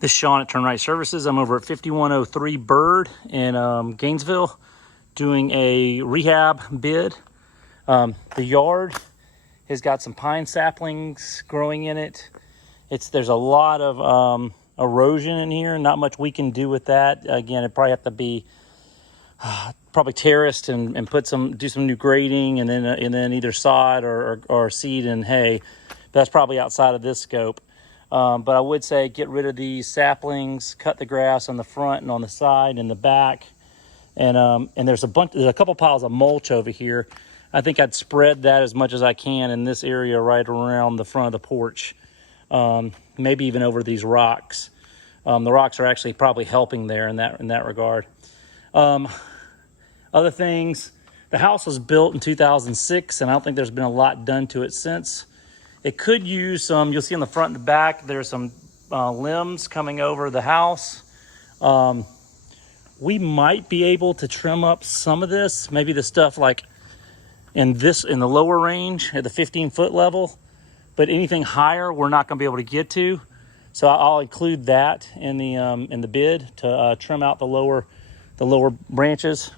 This is Sean at Turn Right Services. I'm over at 5103 Bird in Gainesville doing a rehab bid. The yard has got some pine saplings growing in it. There's a lot of erosion in here. Not much we can do with that. Again, it probably have to be probably terraced and do some new grading and then either sod or seed and hay. That's probably outside of this scope. But I would say get rid of these saplings, cut the grass on the front and on the side and the back. And there's a couple piles of mulch over here. I think I'd spread that as much as I can in this area right around the front of the porch. Maybe even over these rocks. The rocks are actually probably helping there in that regard. Other things, the house was built in 2006 and I don't think there's been a lot done to it since. It could use some, you'll see on the front and the back, there's some limbs coming over the house. We might be able to trim up some of this, maybe the stuff like in the lower range at the 15-foot level, but anything higher we're not gonna be able to get to. So I'll include that in the bid to trim out the lower branches.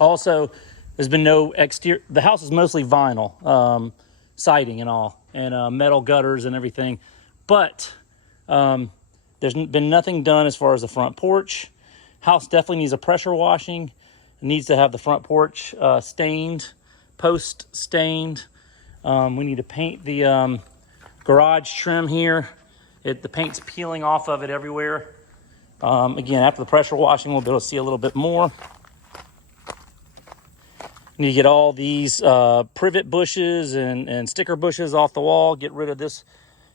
Also, there's been no exterior. The house is mostly vinyl, siding and all, and metal gutters and everything. But there's been nothing done as far as the front porch. House definitely needs a pressure washing. It needs to have the front porch stained, post stained. We need to paint the garage trim here. The paint's peeling off of it everywhere. Again, after the pressure washing, we'll be able to see a little bit more. Need to get all these privet bushes and sticker bushes off the wall. Get rid of this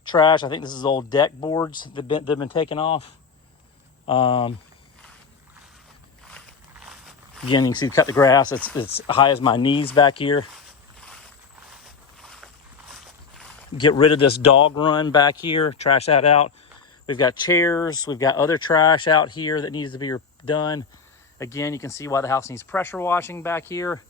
trash. I think this is old deck boards that have been taken off. Again, you can see cut the grass. It's high as my knees back here. Get rid of this dog run back here. Trash that out. We've got chairs. We've got other trash out here that needs to be done. Again, you can see why the house needs pressure washing back here.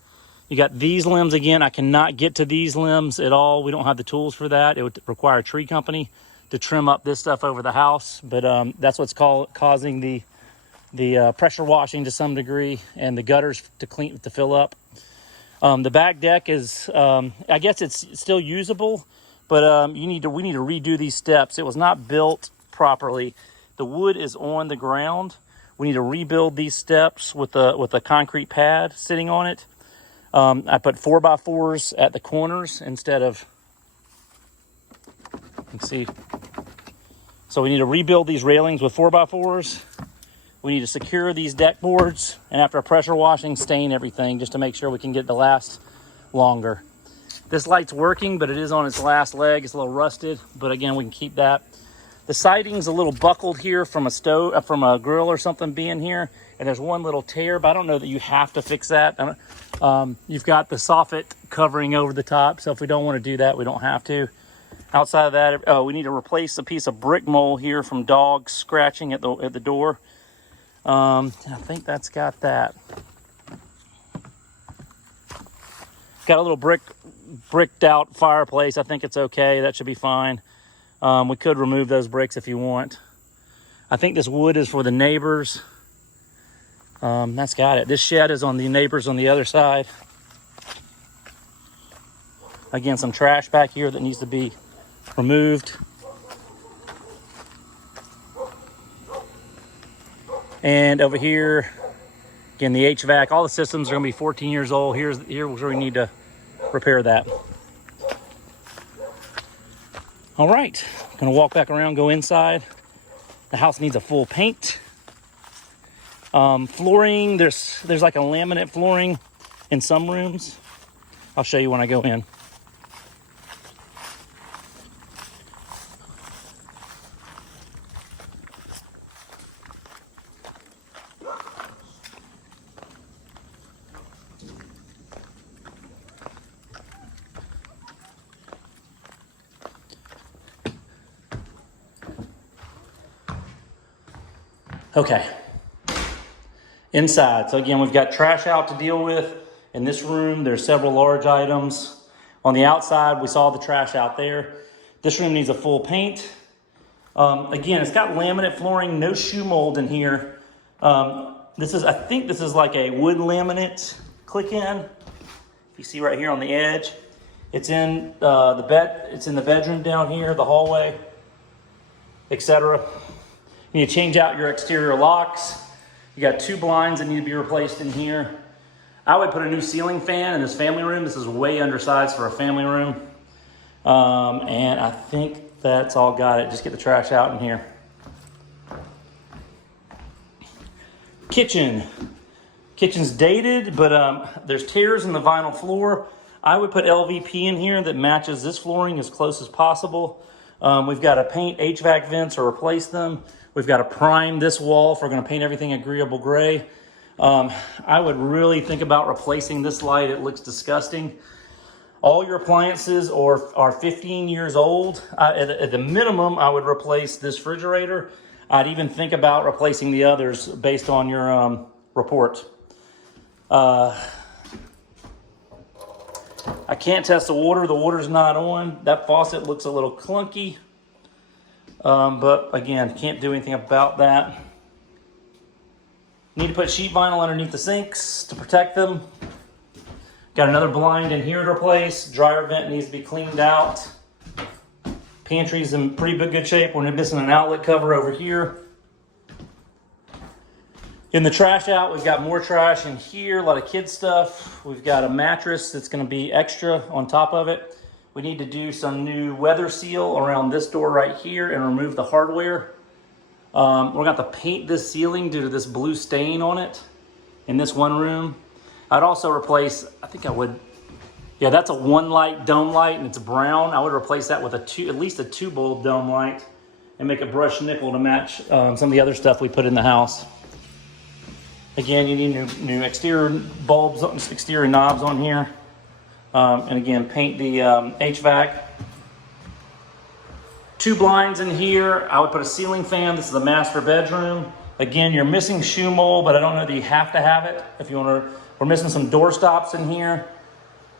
You got these limbs again. I cannot get to these limbs at all. We don't have the tools for that. It would require a tree company to trim up this stuff over the house. But that's what's causing the pressure washing to some degree and the gutters to fill up. The back deck is, I guess it's still usable, but we need to redo these steps. It was not built properly. The wood is on the ground. We need to rebuild these steps with a concrete pad sitting on it. I put 4x4s at the corners instead of, let's see. So we need to rebuild these railings with 4x4s. We need to secure these deck boards, and after a pressure washing, stain everything just to make sure we can get it to last longer. This light's working, but it is on its last leg. It's a little rusted, but again, we can keep that. The siding's a little buckled here from a grill or something being here, and there's one little tear, but I don't know that you have to fix that. You've got the soffit covering over the top, so if we don't want to do that, we don't have to. Outside of that, we need to replace a piece of brick mold here from dogs scratching at the door. I think that's got that. Got a little bricked out fireplace. I think it's okay. That should be fine. We could remove those bricks if you want. I think this wood is for the neighbors. That's got it. This shed is on the neighbors on the other side. Again, some trash back here that needs to be removed. And over here, again, the HVAC, all the systems are gonna be 14 years old. Here's where we need to repair that. All right, gonna walk back around, go inside. The house needs a full paint. Flooring, there's like a laminate flooring in some rooms. I'll show you when I go in. Okay, inside. So again, we've got trash out to deal with. In this room, there's several large items. On the outside, we saw the trash out there. This room needs a full paint. Again, it's got laminate flooring, no shoe mold in here. I think this is like a wood laminate click-in. You see right here on the edge. It's in it's in the bedroom down here, the hallway, etc. You need to change out your exterior locks. You got 2 blinds that need to be replaced in here. I would put a new ceiling fan in this family room. This is way undersized for a family room. And I think that's all got it. Just get the trash out in here. Kitchen's dated, but there's tears in the vinyl floor. I would put LVP in here that matches this flooring as close as possible. We've got to paint HVAC vents or replace them. We've got to prime this wall if we're going to paint everything agreeable gray. I would really think about replacing this light. It looks disgusting. All your appliances are 15 years old. At the minimum, I would replace this refrigerator. I'd even think about replacing the others based on your report. I can't test the water. The water's not on. That faucet looks a little clunky. But again, can't do anything about that. Need to put sheet vinyl underneath the sinks to protect them. Got another blind in here to replace. Dryer vent needs to be cleaned out. Pantry's in pretty good shape. We're missing an outlet cover over here. In the trash out, we've got more trash in here, a lot of kid stuff. We've got a mattress that's going to be extra on top of it. We need to do some new weather seal around this door right here and remove the hardware. We're going to have to paint this ceiling due to this blue stain on it in this one room. I'd also replace, yeah, that's a 1-light dome light and it's brown. I would replace that with at least a 2-bulb dome light and make a brushed nickel to match some of the other stuff we put in the house. Again, you need new exterior bulbs, exterior knobs on here. And again, paint the HVAC. 2 blinds in here. I would put a ceiling fan. This is the master bedroom. Again, you're missing shoe mold, but I don't know that you have to have it. If you want to, we're missing some door stops in here.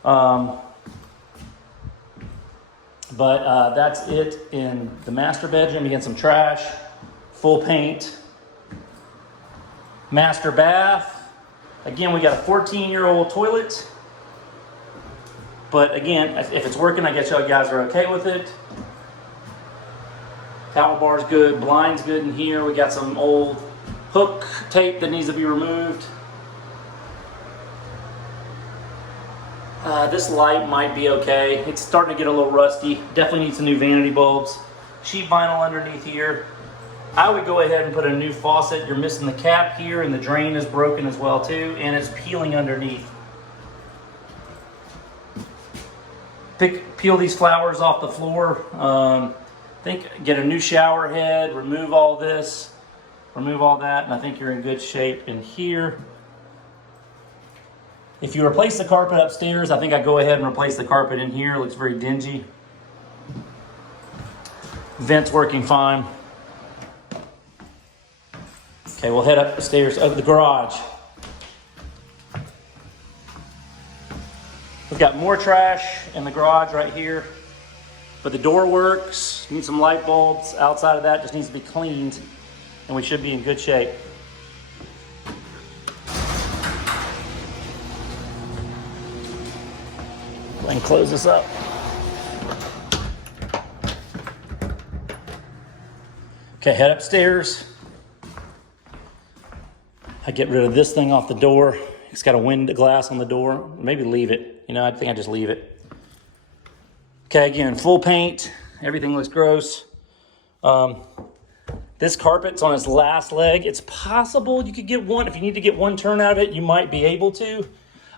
That's it in the master bedroom. You get some trash, full paint. Master bath. Again, we got a 14-year-old toilet. But again, if it's working, I guess y'all guys are okay with it. Towel bar's good, blind's good in here. We got some old hook tape that needs to be removed. This light might be okay. It's starting to get a little rusty. Definitely needs some new vanity bulbs. Sheet vinyl underneath here. I would go ahead and put a new faucet. You're missing the cap here and the drain is broken as well too, and it's peeling underneath. Peel these flowers off the floor. Get a new shower head, remove all this, remove all that, and I think you're in good shape in here. If you replace the carpet upstairs, I think I'd go ahead and replace the carpet in here. It looks very dingy. Vent's working fine. Okay, we'll head up the stairs over the garage. We've got more trash in the garage right here, but the door works. Need some light bulbs. Outside of that, just needs to be cleaned, and we should be in good shape. Go ahead and close this up. Okay, head upstairs. I get rid of this thing off the door. It's got a wind glass on the door. Maybe leave it. I think I just leave it. Okay, again, full paint. Everything looks gross. This carpet's on its last leg. It's possible you could get one. If you need to get one turn out of it, you might be able to.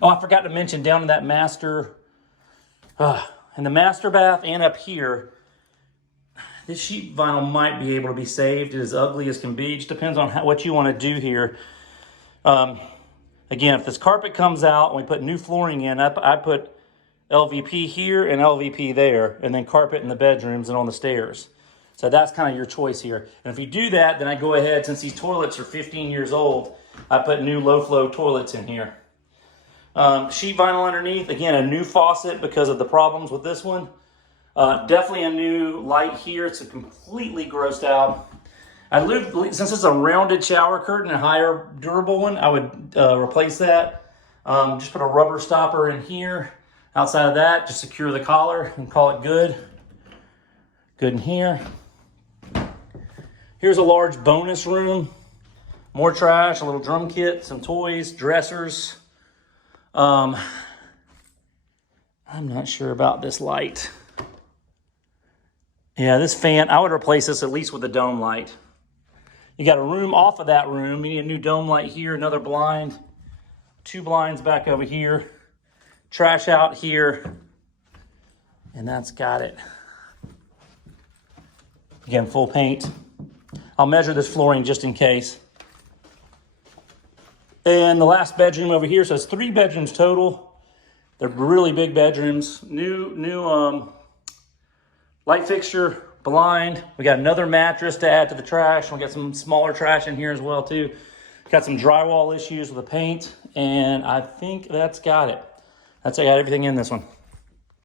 Oh, I forgot to mention down in that master, in the master bath and up here, this sheet vinyl might be able to be saved. It is ugly as can be. It just depends on what you want to do here. Again, if this carpet comes out and we put new flooring in, I put LVP here and LVP there, and then carpet in the bedrooms and on the stairs. So that's kind of your choice here. And if you do that, then I go ahead, since these toilets are 15 years old, I put new low flow toilets in here. Sheet vinyl underneath, again, a new faucet because of the problems with this one. Definitely a new light here. It's a completely grossed out. Since it's a rounded shower curtain, a higher durable one, I would replace that. Just put a rubber stopper in here. Outside of that, just secure the collar and call it good. Good in here. Here's a large bonus room. More trash, a little drum kit, some toys, dressers. I'm not sure about this light. Yeah, this fan, I would replace this at least with a dome light. You got a room off of that room. You need a new dome light here, another blind, 2 blinds back over here, trash out here, and that's got it. Again, full paint. I'll measure this flooring just in case. And the last bedroom over here, so it's 3 bedrooms total. They're really big bedrooms. New light fixture, blind. We got another mattress to add to the trash. We got some smaller trash in here as well too. Got some drywall issues with the paint, and I think that's got it. I got everything in this one.